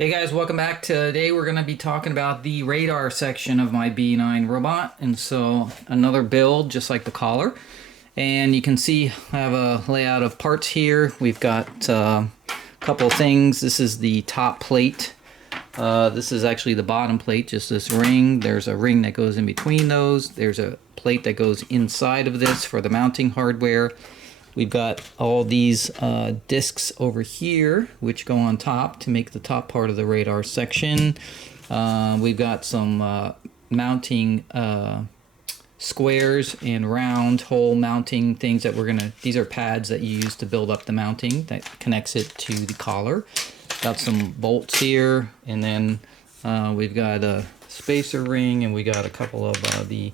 Hey guys, welcome back. Today we're going to be talking about the radar section of my B-9 robot. And so another build just like the collar. And you can see I have a layout of parts here. We've got a couple of things. This is the top plate. This is actually the bottom plate, just this ring. There's a ring that goes in between those. There's a plate that goes inside of this for the mounting hardware. We've got all these discs over here, which go on top to make the top part of the radar section. We've got some mounting squares and round hole mounting things that these are pads that you use to build up the mounting that connects it to the collar. Got some bolts here, and then we've got a spacer ring, and we got a couple of the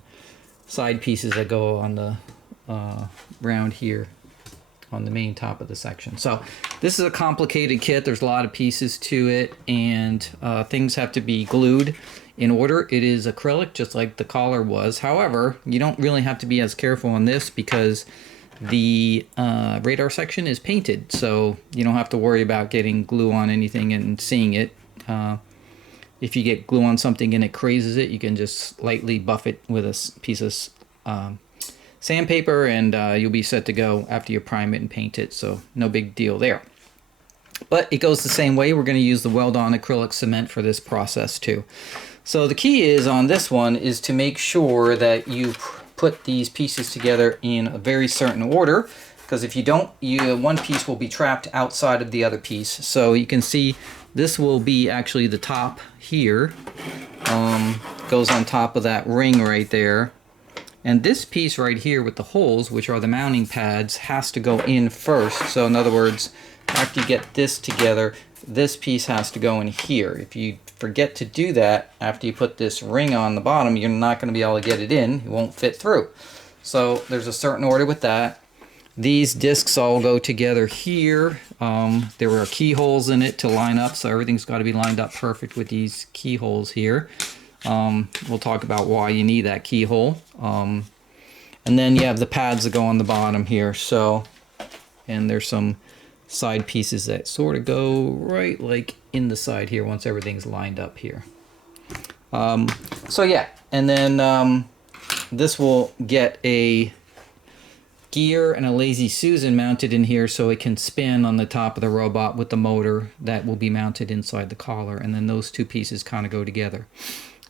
side pieces that go on the round here on the main top of the section. So this is a complicated kit. There's a lot of pieces to it, and things have to be glued in order. It is acrylic, just like the collar was. However, you don't really have to be as careful on this because the radar section is painted, so you don't have to worry about getting glue on anything and seeing it. If you get glue on something and it crazes it, you can just lightly buff it with a piece of sandpaper, and you'll be set to go after you prime it and paint it, so no big deal there. But it goes the same way. We're going to use the weld-on acrylic cement for this process too. So the key is on this one is to make sure that you put these pieces together in a very certain order, because if you don't, one piece will be trapped outside of the other piece. So you can see this will be actually the top here, goes on top of that ring right there. And this piece right here with the holes, which are the mounting pads, has to go in first. So in other words, after you get this together, this piece has to go in here. If you forget to do that after you put this ring on the bottom, you're not going to be able to get it in. It won't fit through. So there's a certain order with that. These discs all go together here. There were keyholes in it to line up, so everything's got to be lined up perfect with these keyholes here. We'll talk about why you need that keyhole. And then you have the pads that go on the bottom here. So, and there's some side pieces that sort of go right like in the side here once everything's lined up here. So yeah, and then this will get a gear and a Lazy Susan mounted in here so it can spin on the top of the robot with the motor that will be mounted inside the collar, and then those two pieces kind of go together.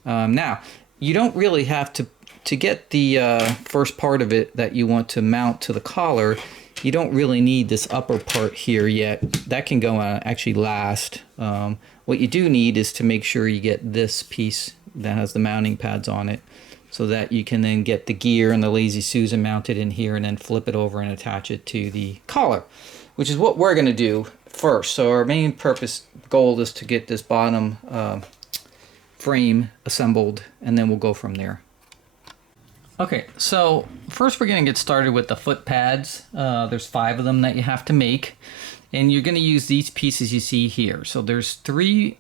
Now, you don't really have to get the first part of it that you want to mount to the collar. You don't really need this upper part here yet. That can go on actually last. What you do need is to make sure you get this piece that has the mounting pads on it, so that you can then get the gear and the Lazy Susan mounted in here and then flip it over and attach it to the collar, which is what we're going to do first. So our main goal is to get this bottom frame assembled, and then we'll go from there. Okay, so first we're going to get started with the foot pads. There's 5 of them that you have to make, and you're going to use these pieces you see here. So there's 3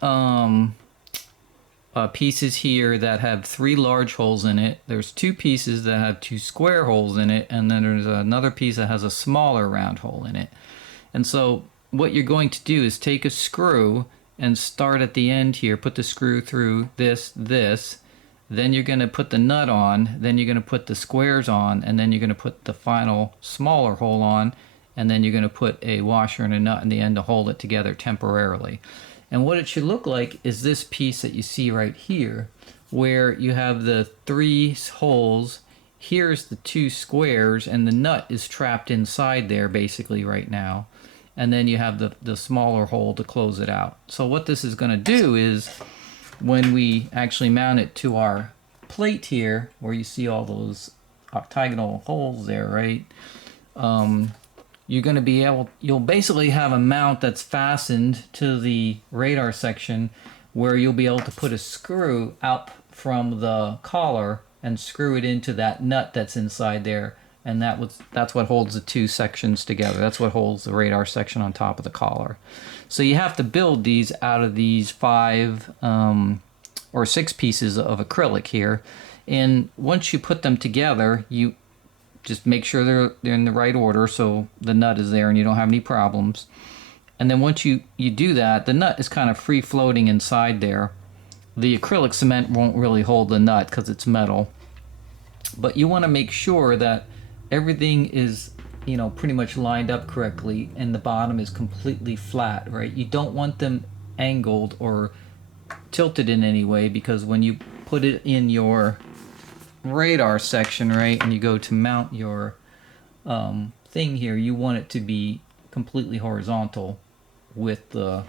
pieces here that have 3 large holes in it. There's 2 pieces that have 2 square holes in it, and then there's another piece that has a smaller round hole in it. And so what you're going to do is take a screw and start at the end here, put the screw through this, then you're going to put the nut on, then you're going to put the squares on, and then you're going to put the final smaller hole on, and then you're going to put a washer and a nut in the end to hold it together temporarily. And what it should look like is this piece that you see right here, where you have the 3 holes, here's the 2 squares, and the nut is trapped inside there basically right now. And then you have the smaller hole to close it out. So what this is going to do is, when we actually mount it to our plate here, where you see all those octagonal holes there, right? You're going to be you'll basically have a mount that's fastened to the radar section, where you'll be able to put a screw out from the collar and screw it into that nut that's inside there. And that's what holds the 2 sections together. That's what holds the radar section on top of the collar. So you have to build these out of these 5 or 6 pieces of acrylic here. And once you put them together, you just make sure they're in the right order so the nut is there and you don't have any problems. And then once you do that, the nut is kind of free floating inside there. The acrylic cement won't really hold the nut because it's metal. But you want to make sure that everything is, you know, pretty much lined up correctly and the bottom is completely flat, right? You don't want them angled or tilted in any way, because when you put it in your radar section, right, and you go to mount your thing here, you want it to be completely horizontal with the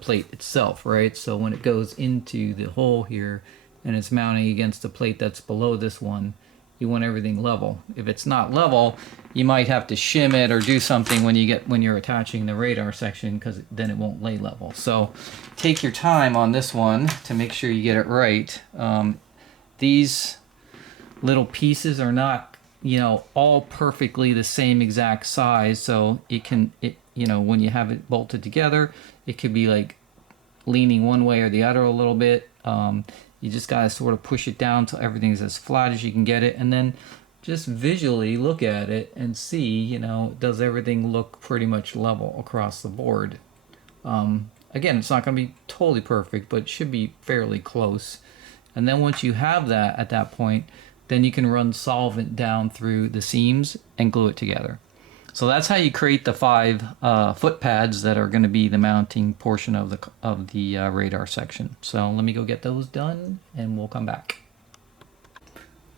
plate itself, right? So when it goes into the hole here and it's mounting against the plate that's below this one, you want everything level. If it's not level, you might have to shim it or do something when you're attaching the radar section, because then it won't lay level. So take your time on this one to make sure you get it right. These little pieces are not, you know, all perfectly the same exact size, so you know, when you have it bolted together, it could be like leaning one way or the other a little bit. You just gotta sort of push it down till everything's as flat as you can get it, and then just visually look at it and see, you know, does everything look pretty much level across the board. Again, it's not gonna be totally perfect, but it should be fairly close. And then once you have that at that point, then you can run solvent down through the seams and glue it together. So that's how you create the 5 foot pads that are going to be the mounting portion of the radar section. So let me go get those done and we'll come back.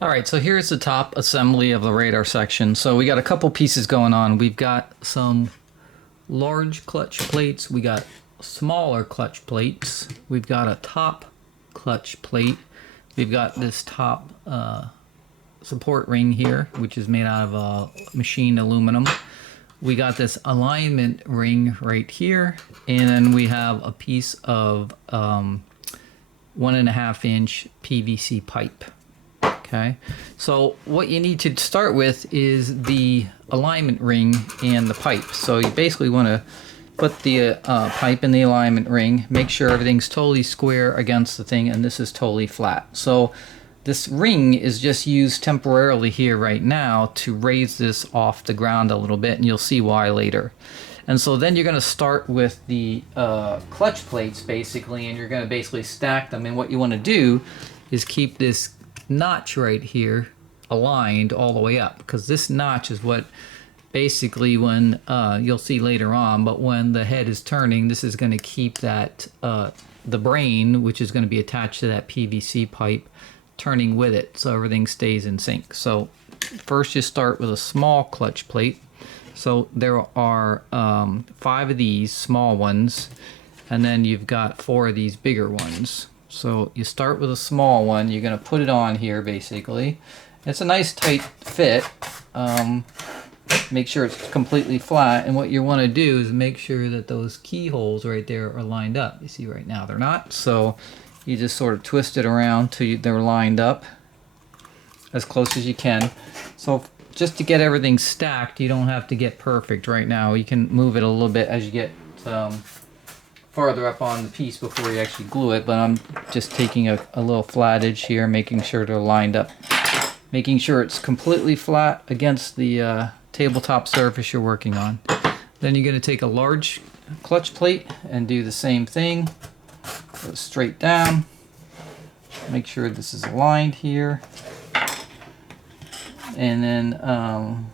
All right, so here's the top assembly of the radar section. So we got a couple pieces going on. We've got some large clutch plates. We got smaller clutch plates. We've got a top clutch plate. We've got this top support ring here, which is made out of machined aluminum. We got this alignment ring right here, and then we have a piece of 1.5 inch PVC pipe. Okay, so what you need to start with is the alignment ring and the pipe. So you basically want to put the pipe in the alignment ring, make sure everything's totally square against the thing, and this is totally flat. So this ring is just used temporarily here right now to raise this off the ground a little bit, and you'll see why later. And so then you're going to start with the clutch plates basically, and you're going to basically stack them. And what you want to do is keep this notch right here aligned all the way up, because this notch is what basically, when you'll see later on, but when the head is turning, this is going to keep that the brain, which is going to be attached to that PVC pipe, turning with it, so everything stays in sync. So first you start with a small clutch plate. So there are 5 of these small ones, and then you've got 4 of these bigger ones. So you start with a small one, you're going to put it on here basically. It's a nice tight fit. Make sure it's completely flat, and what you want to do is make sure that those keyholes right there are lined up. You see right now they're not, so you just sort of twist it around till they're lined up as close as you can. So just to get everything stacked, you don't have to get perfect right now. You can move it a little bit as you get farther up on the piece before you actually glue it, but I'm just taking a little flat edge here, making sure they're lined up, making sure it's completely flat against the tabletop surface you're working on. Then you're going to take a large clutch plate and do the same thing. Go straight down, make sure this is aligned here, and then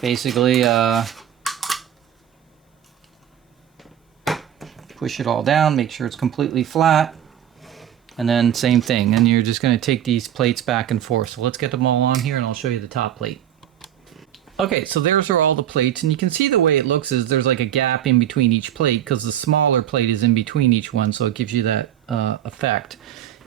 basically push it all down, make sure it's completely flat, and then same thing. And you're just going to take these plates back and forth. So let's get them all on here and I'll show you the top plate. Okay, so there's are all the plates, and you can see the way it looks is there's like a gap in between each plate because the smaller plate is in between each one, so it gives you that effect.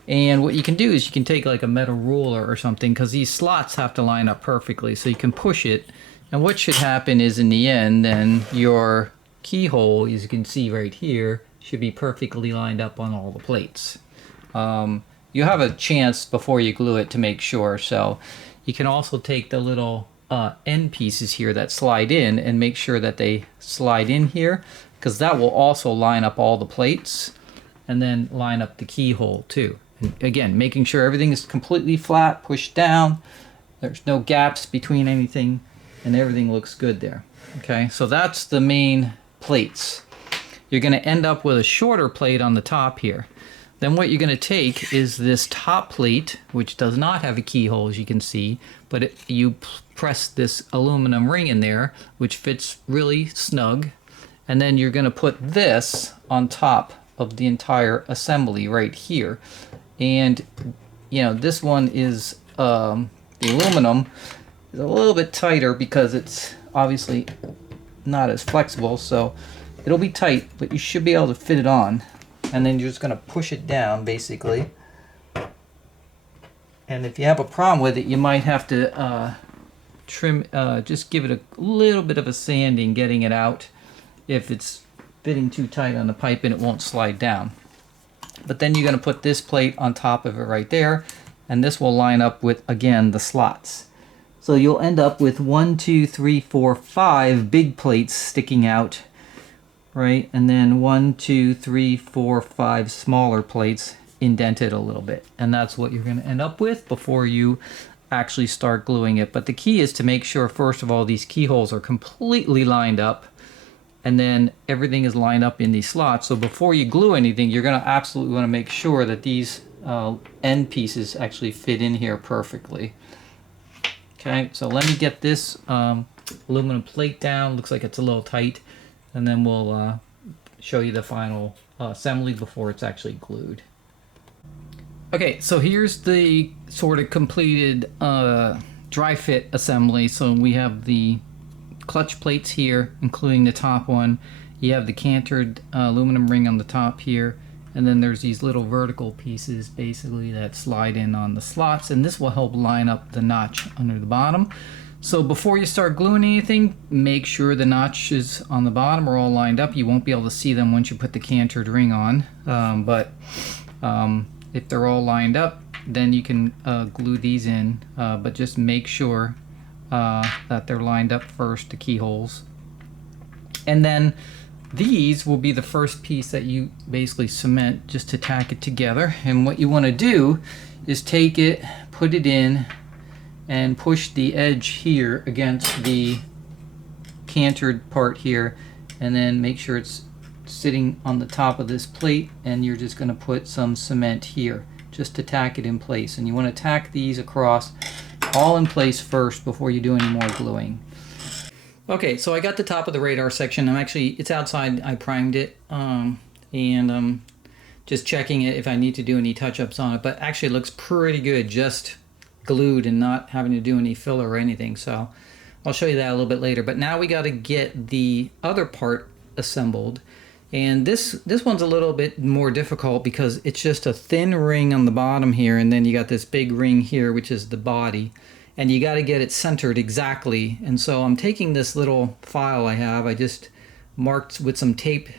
And what you can do is you can take like a metal ruler or something, because these slots have to line up perfectly, so you can push it. And what should happen is in the end, then your keyhole, as you can see right here, should be perfectly lined up on all the plates. You have a chance before you glue it to make sure, so you can also take the little end pieces here that slide in and make sure that they slide in here, because that will also line up all the plates and then line up the keyhole too. Again, making sure everything is completely flat, pushed down. There's no gaps between anything, and everything looks good there. Okay, so that's the main plates. You're going to end up with a shorter plate on the top here. Then what you're going to take is this top plate, which does not have a keyhole, as you can see, but you press this aluminum ring in there, which fits really snug. And then you're going to put this on top of the entire assembly right here. And, you know, this one is, the aluminum is a little bit tighter because it's obviously not as flexible, so it'll be tight, but you should be able to fit it on. And then you're just going to push it down, basically. And if you have a problem with it, you might have to trim, just give it a little bit of a sanding getting it out if it's fitting too tight on the pipe and it won't slide down. But then you're going to put this plate on top of it right there, and this will line up with, again, the slots. So you'll end up with 1, 2, 3, 4, 5 big plates sticking out, right? And then 1, 2, 3, 4, 5 smaller plates indented a little bit. And that's what you're going to end up with before you actually start gluing it. But the key is to make sure, first of all, these keyholes are completely lined up, and then everything is lined up in these slots. So before you glue anything, you're going to absolutely want to make sure that these end pieces actually fit in here perfectly. Okay, so let me get this aluminum plate down. Looks like it's a little tight, and then we'll show you the final assembly before it's actually glued. Okay, so here's the sort of completed dry fit assembly. So we have the clutch plates here, including the top one. You have the cantered aluminum ring on the top here, and then there's these little vertical pieces basically that slide in on the slots, and this will help line up the notch under the bottom. So before you start gluing anything, make sure the notches on the bottom are all lined up. You won't be able to see them once you put the cantered ring on, but if they're all lined up, then you can glue these in, but just make sure that they're lined up first, the keyholes. And then these will be the first piece that you basically cement just to tack it together. And what you want to do is take it, put it in, and push the edge here against the cantered part here, and then make sure it's sitting on the top of this plate, and you're just going to put some cement here just to tack it in place. And you want to tack these across all in place first before you do any more gluing. Okay, so I got the top of the radar section. It's outside. I primed it, and I'm just checking it if I need to do any touch-ups on it. But actually, it looks pretty good, just glued and not having to do any filler or anything. So I'll show you that a little bit later. But now we got to get the other part assembled, and this one's a little bit more difficult because it's just a thin ring on the bottom here, and then you got this big ring here, which is the body. And you got to get it centered exactly. And so I'm taking this little file I have, I just marked with some tape.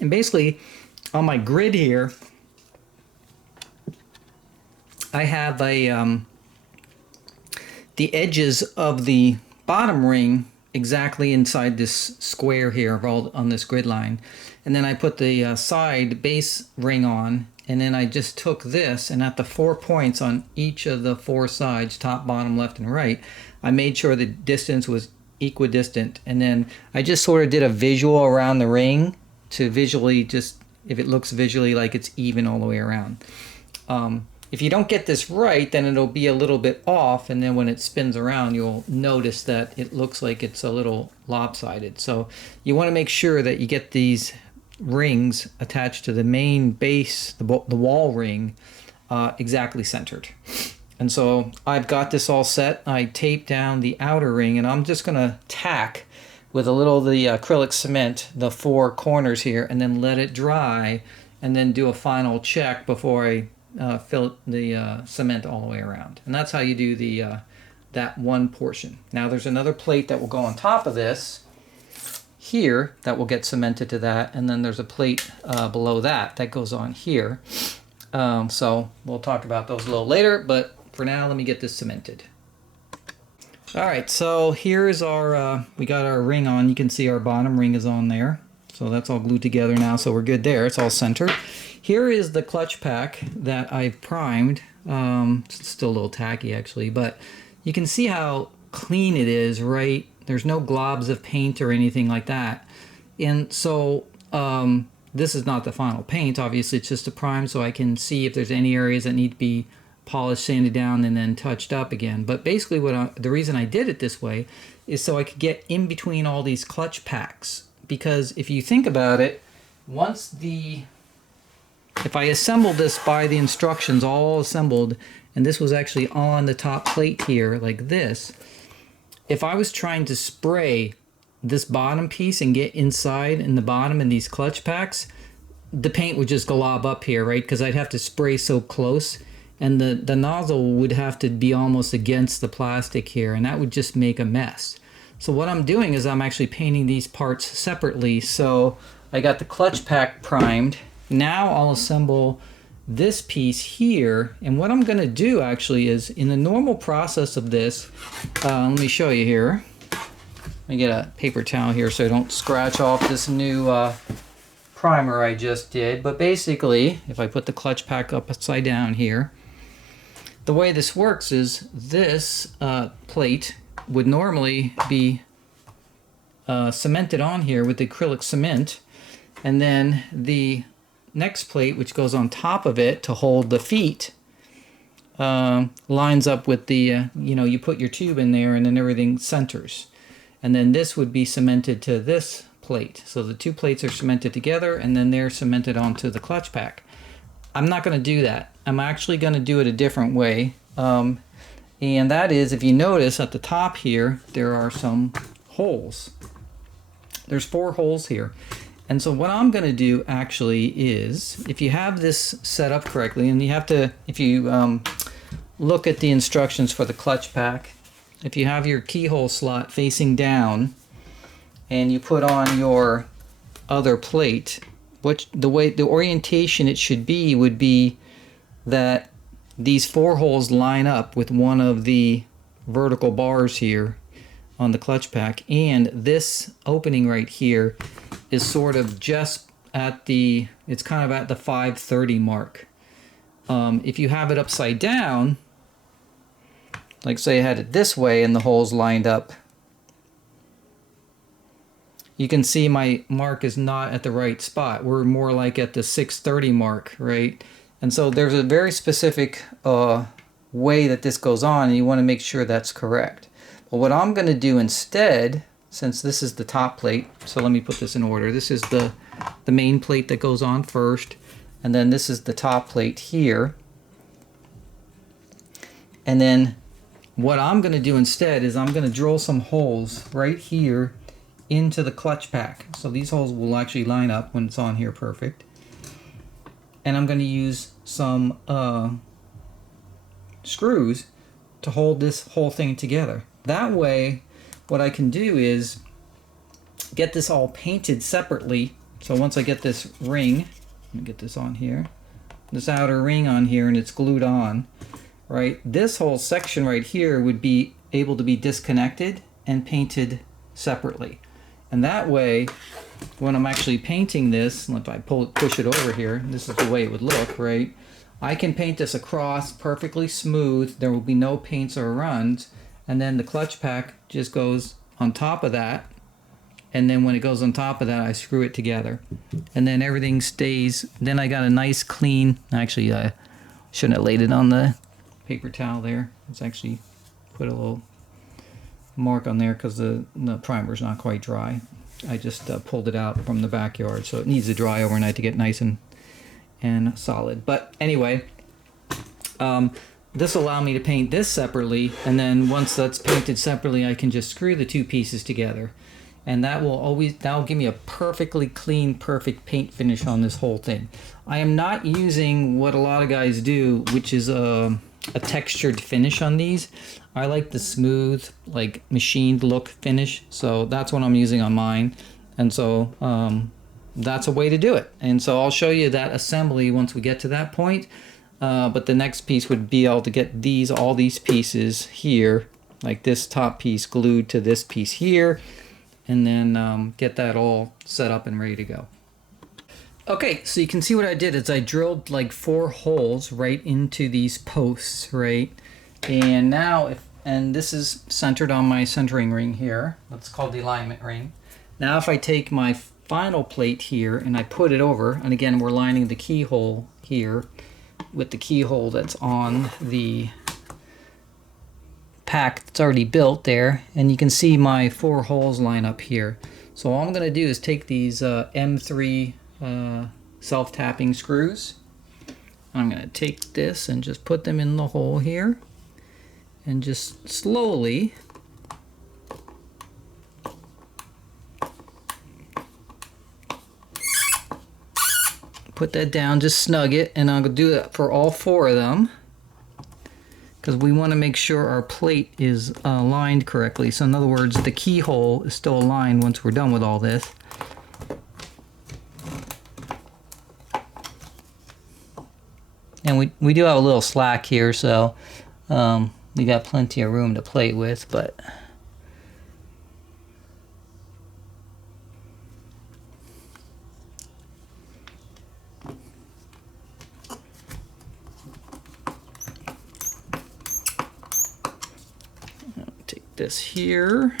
And basically on my grid here, I have the edges of the bottom ring exactly inside this square here on this grid line. And then I put the side base ring on. And then I just took this, and at the 4 points on each of the 4 sides, top, bottom, left, and right, I made sure the distance was equidistant. And then I just sort of did a visual around the ring to visually just, if it looks visually like it's even all the way around. If you don't get this right, then it'll be a little bit off, and then when it spins around, you'll notice that it looks like it's a little lopsided. So you want to make sure that you get these rings attached to the main base, the wall ring, exactly centered. And so I've got this all set. I taped down the outer ring, and I'm just going to tack with a little of the acrylic cement the 4 corners here, and then let it dry, and then do a final check before I fill the cement all the way around. And that's how you do the that one portion. Now there's another plate that will go on top of this here that will get cemented to that, and then there's a plate below that goes on here. So we'll talk about those a little later, but for now let me get this cemented. All right, so here's our we got our ring on. You can see our bottom ring is on there. So So that's all glued together now, so we're good there. It's all centered. Here is the clutch pack that I've primed. It's still a little tacky actually, but you can see how clean it is, right? There's no globs of paint or anything like that. And so this is not the final paint, obviously it's just a prime, so I can see if there's any areas that need to be polished, sanded down, and then touched up again. But basically the reason I did it this way is so I could get in between all these clutch packs. Because if you think about it, if I assembled this by the instructions all assembled, and this was actually on the top plate here like this, if I was trying to spray this bottom piece and get inside in the bottom in these clutch packs, the paint would just glob up here, right? Because I'd have to spray so close, and the nozzle would have to be almost against the plastic here, and that would just make a mess. So what I'm doing is I'm actually painting these parts separately. So I got the clutch pack primed. Now I'll assemble this piece here, and what I'm going to do actually is, in the normal process of this, let me show you here. Let me get a paper towel here so I don't scratch off this new primer I just did. But basically, if I put the clutch pack upside down here, the way this works is this plate would normally be cemented on here with acrylic cement, and then the next plate, which goes on top of it to hold the feet, lines up with the, you put your tube in there and then everything centers. And then this would be cemented to this plate. So the two plates are cemented together, and then they're cemented onto the clutch pack. I'm not going to do that. I'm actually going to do it a different way. And that is, if you notice at the top here, there are some holes. There's 4 holes here. And so what I'm going to do actually is, if you have this set up correctly, and you have to, if you look at the instructions for the clutch pack, if you have your keyhole slot facing down and you put on your other plate, the orientation it should be would be that these 4 holes line up with one of the vertical bars here on the clutch pack, and this opening right here is sort of just at the, it's kind of at the 530 mark. If you have it upside down, like say I had it this way and the holes lined up, you can see my mark is not at the right spot. We're more like at the 630 mark, right? And so there's a very specific way that this goes on, and you want to make sure that's correct. But what I'm going to do instead, since this is the top plate, so let me put this in order. This is the main plate that goes on first, and then this is the top plate here. And then what I'm going to do instead is I'm going to drill some holes right here into the clutch pack. So these holes will actually line up when it's on here perfect. And I'm going to use some screws to hold this whole thing together. That way, what I can do is get this all painted separately. So once I get this ring, let me get this on here, this outer ring on here, and it's glued on, right? This whole section right here would be able to be disconnected and painted separately. And that way, when I'm actually painting this, if I push it over here, this is the way it would look, right? I can paint this across perfectly smooth. There will be no paints or runs. And then the clutch pack just goes on top of that. And then when it goes on top of that, I screw it together. And then everything stays. Then I got a nice clean, actually I shouldn't have laid it on the paper towel there. Let's actually put a little mark on there because the primer's not quite dry. I just pulled it out from the backyard, so it needs to dry overnight to get nice and solid. But anyway, this will allow me to paint this separately, and then once that's painted separately, I can just screw the two pieces together, and that'll give me a perfectly clean, perfect paint finish on this whole thing. I am not using what a lot of guys do, which is a textured finish on these. I like the smooth, like machined look finish, so that's what I'm using on mine. And so that's a way to do it. And so I'll show you that assembly once we get to that point. But the next piece would be able to get all these pieces here, like this top piece glued to this piece here. and then get that all set up and ready to go. Okay, so you can see what I did is I drilled like 4 holes right into these posts, right? And now, and this is centered on my centering ring here. That's called the alignment ring. Now if I take my final plate here and I put it over, and again we're lining the keyhole here with the keyhole that's on the pack that's already built there, and you can see my 4 holes line up here. So all I'm going to do is take these M3 self-tapping screws. I'm going to take this and just put them in the hole here and just slowly put that down, just snug it, and I'll do that for all 4 of them because we want to make sure our plate is aligned correctly. So in other words, the keyhole is still aligned once we're done with all this. And we do have a little slack here, so we got plenty of room to play with, but I'll take this here.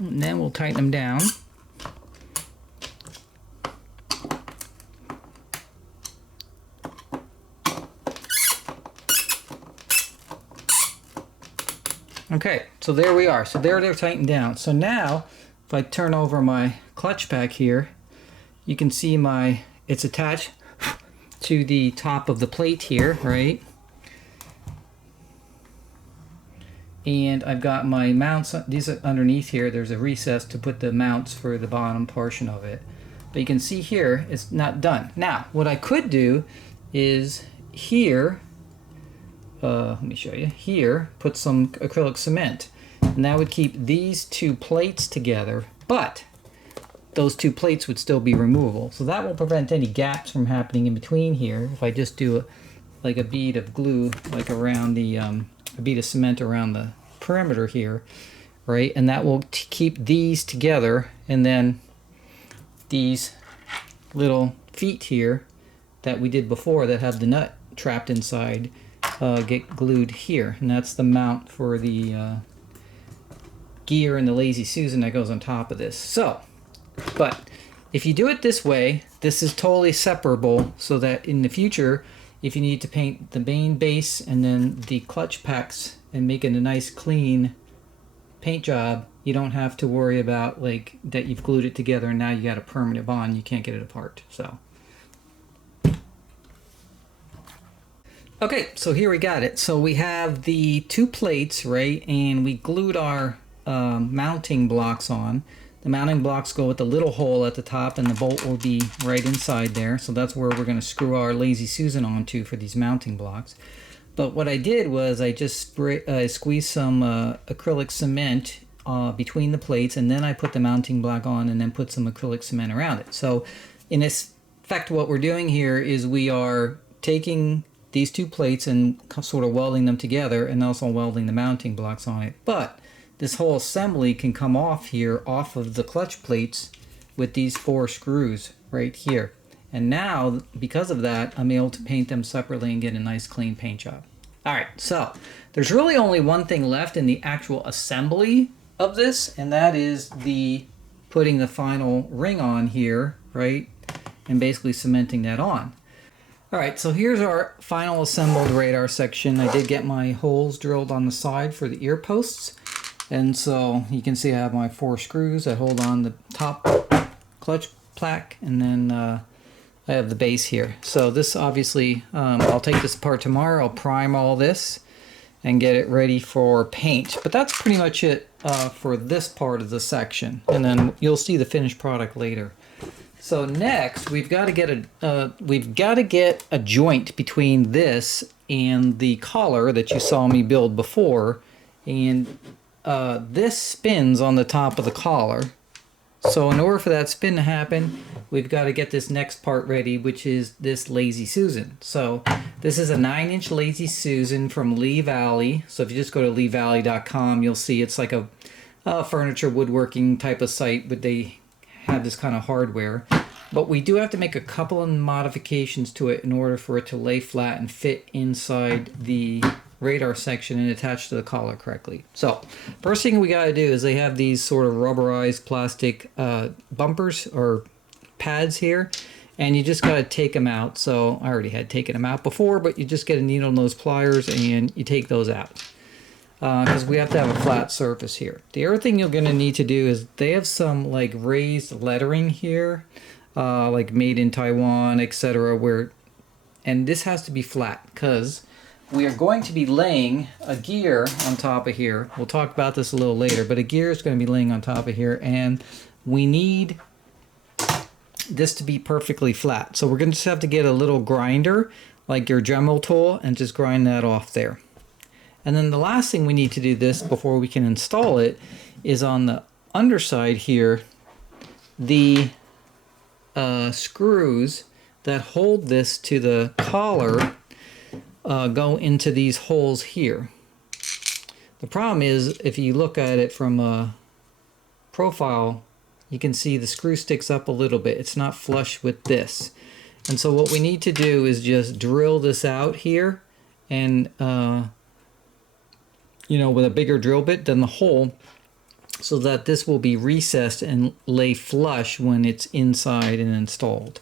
And then we'll tighten them down. Okay, so there we are. So they're tightened down. So now, if I turn over my clutch pack here, you can see it's attached to the top of the plate here, right? And I've got my mounts, these are underneath here, there's a recess to put the mounts for the bottom portion of it. But you can see here, it's not done. Now, what I could do is here, let me show you, here, put some acrylic cement. And that would keep these 2 plates together, but those 2 plates would still be removable. So that will prevent any gaps from happening in between here. If I just do like a bead of glue, like around the, a bead of cement around the perimeter here, right? And that will keep these together, and then these little feet here that we did before that have the nut trapped inside get glued here, and that's the mount for the gear and the Lazy Susan that goes on top of this. So, but if you do it this way, this is totally separable, so that in the future, if you need to paint the main base and then the clutch packs and make it a nice clean paint job, you don't have to worry about like that you've glued it together and now you got a permanent bond, you can't get it apart. So okay, so here we got it. So we have the 2 plates, right, and we glued our mounting blocks on. The mounting blocks go with the little hole at the top, and the bolt will be right inside there. So that's where we're going to screw our Lazy Susan onto for these mounting blocks. But what I did was I just squeezed some acrylic cement between the plates, and then I put the mounting block on and then put some acrylic cement around it. So in effect, what we're doing here is we are taking these 2 plates and sort of welding them together, and also welding the mounting blocks on it. But this whole assembly can come off here, off of the clutch plates with these 4 screws right here. And now, because of that, I'm able to paint them separately and get a nice clean paint job. Alright, so there's really only one thing left in the actual assembly of this, and that is the putting the final ring on here, right? And basically cementing that on. Alright, so here's our final assembled radar section. I did get my holes drilled on the side for the ear posts. And so you can see I have my 4 screws that hold on the top clutch plaque, and then I have the base here. So this obviously, I'll take this apart tomorrow, I'll prime all this and get it ready for paint. But that's pretty much it for this part of the section. And then you'll see the finished product later. So next, we've got to get a joint between this and the collar that you saw me build before. And this spins on the top of the collar. So in order for that spin to happen, we've got to get this next part ready, which is this Lazy Susan. So this is a 9-inch Lazy Susan from Lee Valley. So if you just go to leevalley.com, you'll see it's like a furniture woodworking type of site, but they have this kind of hardware. But we do have to make a couple of modifications to it in order for it to lay flat and fit inside the radar section and attach to the collar correctly. So first thing we got to do is they have these sort of rubberized plastic bumpers or pads here, and you just got to take them out. So I already had taken them out before, but you just get a needle nose pliers and you take those out because we have to have a flat surface here. The other thing you're going to need to do is they have some like raised lettering here, like made in Taiwan, etc. And this has to be flat because we are going to be laying a gear on top of here. We'll talk about this a little later, but a gear is going to be laying on top of here, and we need this to be perfectly flat. So we're going to just have to get a little grinder, like your Dremel tool, and just grind that off there. And then the last thing we need to do this before we can install it is on the underside here, the screws that hold this to the collar go into these holes here. The problem is, if you look at it from a profile, you can see the screw sticks up a little bit. It's not flush with this. And so what we need to do is just drill this out here and, you know, with a bigger drill bit than the hole, so that this will be recessed and lay flush when it's inside and installed.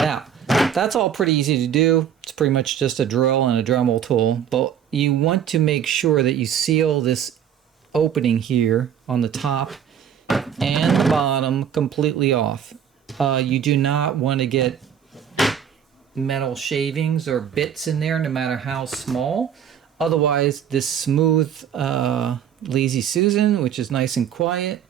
Now, that's all pretty easy to do. It's pretty much just a drill and a Dremel tool, but you want to make sure that you seal this opening here on the top and the bottom completely off. You do not want to get metal shavings or bits in there, no matter how small. Otherwise, this smooth Lazy Susan, which is nice and quiet,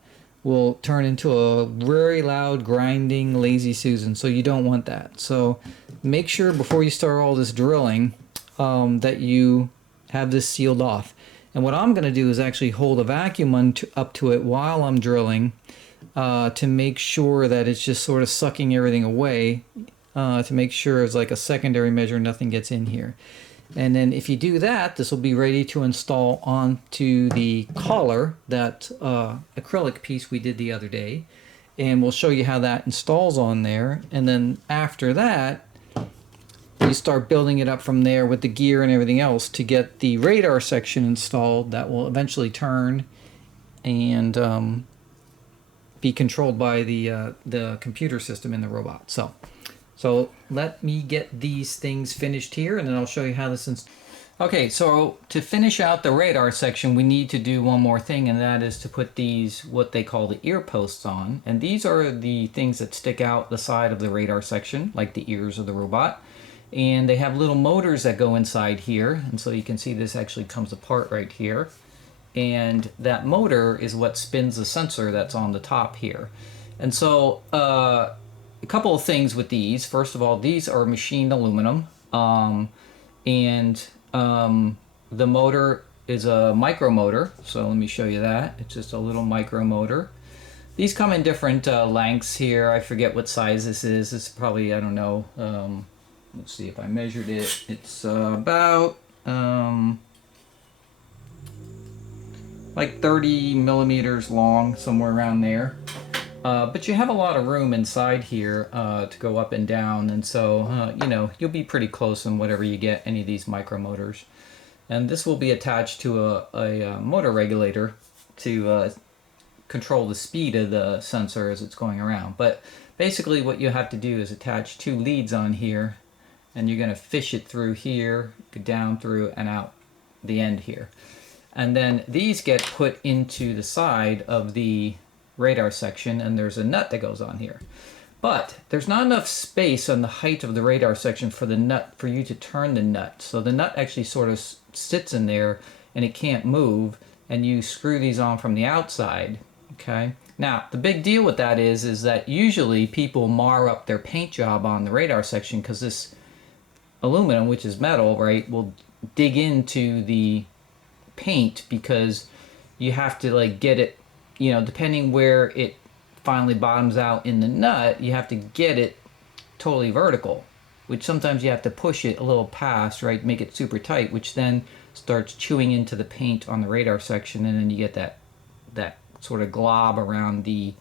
will turn into a very loud grinding Lazy Susan. So you don't want that. So make sure before you start all this drilling that you have this sealed off. And what I'm going to do is actually hold a vacuum up to it while I'm drilling to make sure that it's just sort of sucking everything away, to make sure it's like a secondary measure, nothing gets in here. And then if you do that, this will be ready to install onto the collar, that acrylic piece we did the other day. And we'll show you how that installs on there. And then after that, you start building it up from there with the gear and everything else to get the radar section installed that will eventually turn and be controlled by the computer system in the robot. So let me get these things finished here, and then I'll show you how this Okay, so to finish out the radar section, we need to do one more thing, and that is to put these, what they call the ear posts on. And these are the things that stick out the side of the radar section, like the ears of the robot. And they have little motors that go inside here, and so you can see this actually comes apart right here. And that motor is what spins the sensor that's on the top here. And so a couple of things with these. First of all, these are machined aluminum, and the motor is a micro motor. So let me show you that. It's just a little micro motor. These come in different lengths here. I forget what size this is. It's probably, I don't know, let's see if I measured it. It's about like 30 millimeters long, somewhere around there. But you have a lot of room inside here to go up and down, and so you know, you'll be pretty close in whatever you get, any of these micro motors. And this will be attached to a motor regulator to control the speed of the sensor as it's going around. But basically what you have to do is attach two leads on here, and you're going to fish it through here, go down through and out the end here. And then these get put into the side of the radar section, and there's a nut that goes on here. But there's not enough space on the height of the radar section for the nut, for you to turn the nut. So the nut actually sort of sits in there and it can't move, and you screw these on from the outside. Okay. Now the big deal with that is that usually people mar up their paint job on the radar section because this aluminum, which is metal, right, will dig into the paint, because you have to like get it, you know, depending where it finally bottoms out in the nut, you have to get it totally vertical, which sometimes you have to push it a little past, right, make it super tight, which then starts chewing into the paint on the radar section, and then you get that sort of glob around the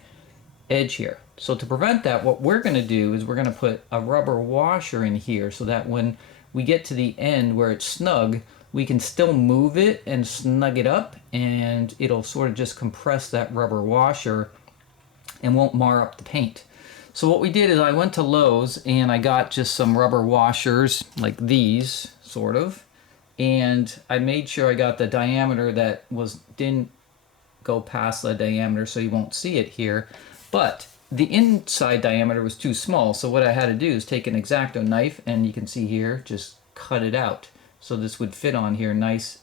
edge here. So to prevent that, what we're going to do is we're going to put a rubber washer in here so that when we get to the end where it's snug, we can still move it and snug it up, and it'll sort of just compress that rubber washer and won't mar up the paint. So what we did is I went to Lowe's and I got just some rubber washers like these, sort of, and I made sure I got the diameter that didn't go past the diameter, so you won't see it here, but the inside diameter was too small, so what I had to do is take an X-Acto knife, and you can see here, just cut it out. So this would fit on here nice.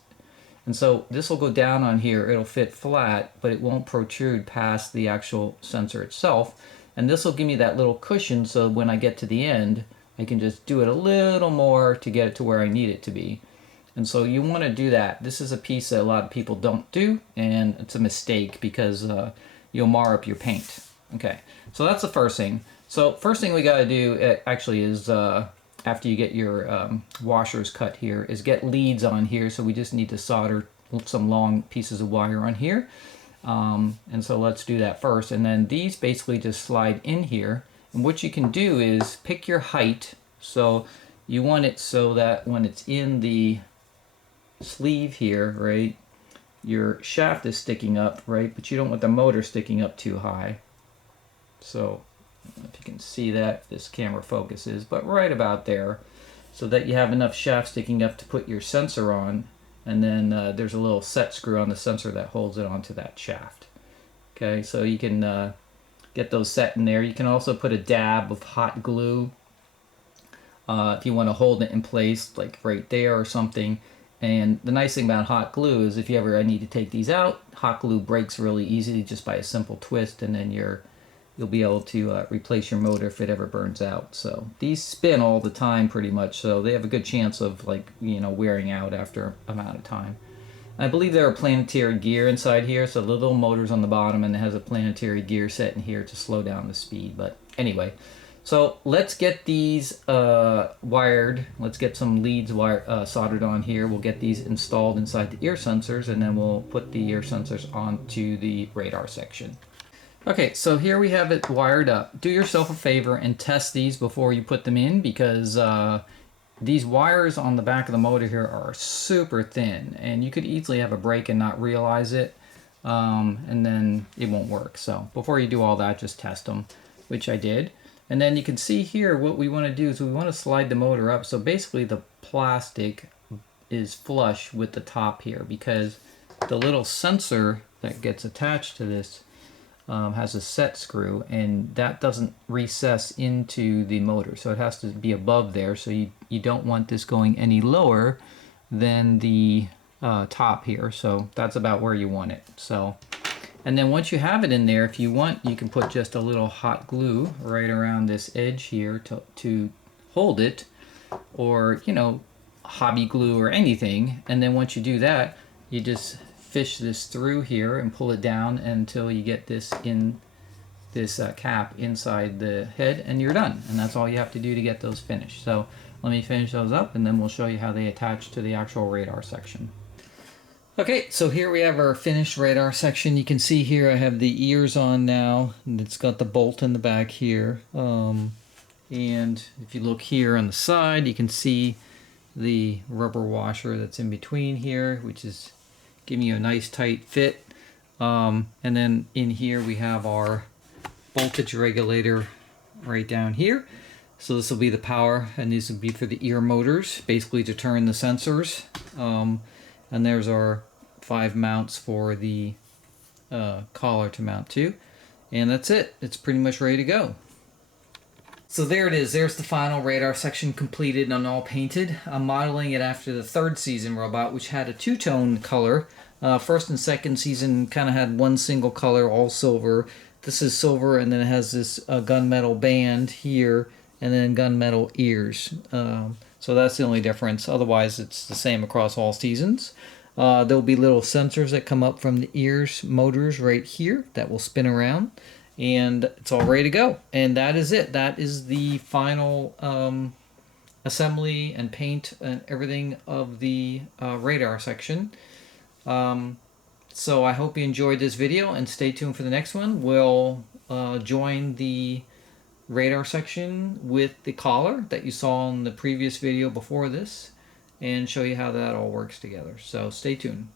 And so this will go down on here, it'll fit flat, but it won't protrude past the actual sensor itself. And this will give me that little cushion, so when I get to the end, I can just do it a little more to get it to where I need it to be. And so you want to do that. This is a piece that a lot of people don't do, and it's a mistake because you'll mar up your paint. Okay, so that's the first thing. So first thing we got to do actually is after you get your washers cut here is get leads on here. So we just need to solder some long pieces of wire on here. And so let's do that first. And then these basically just slide in here. And what you can do is pick your height. So you want it so that when it's in the sleeve here, right, your shaft is sticking up, right, but you don't want the motor sticking up too high. So I don't know if you can see that, this camera focuses, but right about there, so that you have enough shaft sticking up to put your sensor on, and then there's a little set screw on the sensor that holds it onto that shaft. Okay, so you can get those set in there. You can also put a dab of hot glue if you want to hold it in place, like right there or something. And the nice thing about hot glue is if you ever need to take these out, hot glue breaks really easily just by a simple twist, and then you'll be able to replace your motor if it ever burns out. So these spin all the time pretty much, so they have a good chance of, like, you know, wearing out after an amount of time. I believe there are planetary gear inside here, so the little motor's on the bottom and it has a planetary gear set in here to slow down the speed. But anyway, so let's get these wired. Let's get some leads soldered on here. We'll get these installed inside the ear sensors, and then we'll put the ear sensors onto the radar section. Okay, so here we have it wired up. Do yourself a favor and test these before you put them in, because these wires on the back of the motor here are super thin, and you could easily have a break and not realize it, and then it won't work. So before you do all that, just test them, which I did. And then you can see here what we want to do is we want to slide the motor up. So basically the plastic is flush with the top here, because the little sensor that gets attached to this has a set screw, and that doesn't recess into the motor, so it has to be above there. So you don't want this going any lower than the top here. So that's about where you want it. So, and then once you have it in there, if you want, you can put just a little hot glue right around this edge here to hold it, or, you know, hobby glue or anything. And then once you do that, you just fish this through here and pull it down until you get this in this cap inside the head, and you're done. And that's all you have to do to get those finished. So let me finish those up, and then we'll show you how they attach to the actual radar section. Okay, so here we have our finished radar section. You can see here I have the ears on now, and it's got the bolt in the back here. And if you look here on the side, you can see the rubber washer that's in between here, which is giving you a nice tight fit. And then in here we have our voltage regulator right down here. So this will be the power, and these will be for the ear motors, basically to turn the sensors. And there's our 5 mounts for the collar to mount to. And that's it. It's pretty much ready to go. So there it is. There's the final radar section completed and all painted. I'm modeling it after the 3rd season robot, which had a 2-tone color. First and second season kind of had one single color, all silver. This is silver, and then it has this gunmetal band here, and then gunmetal ears. So that's the only difference. Otherwise, it's the same across all seasons. There'll be little sensors that come up from the ears motors right here that will spin around, and it's all ready to go. And that is it. That is the final assembly and paint and everything of the radar section. So I hope you enjoyed this video, and stay tuned for the next one. We'll join the radar section with the collar that you saw in the previous video before this, and show you how that all works together. So stay tuned.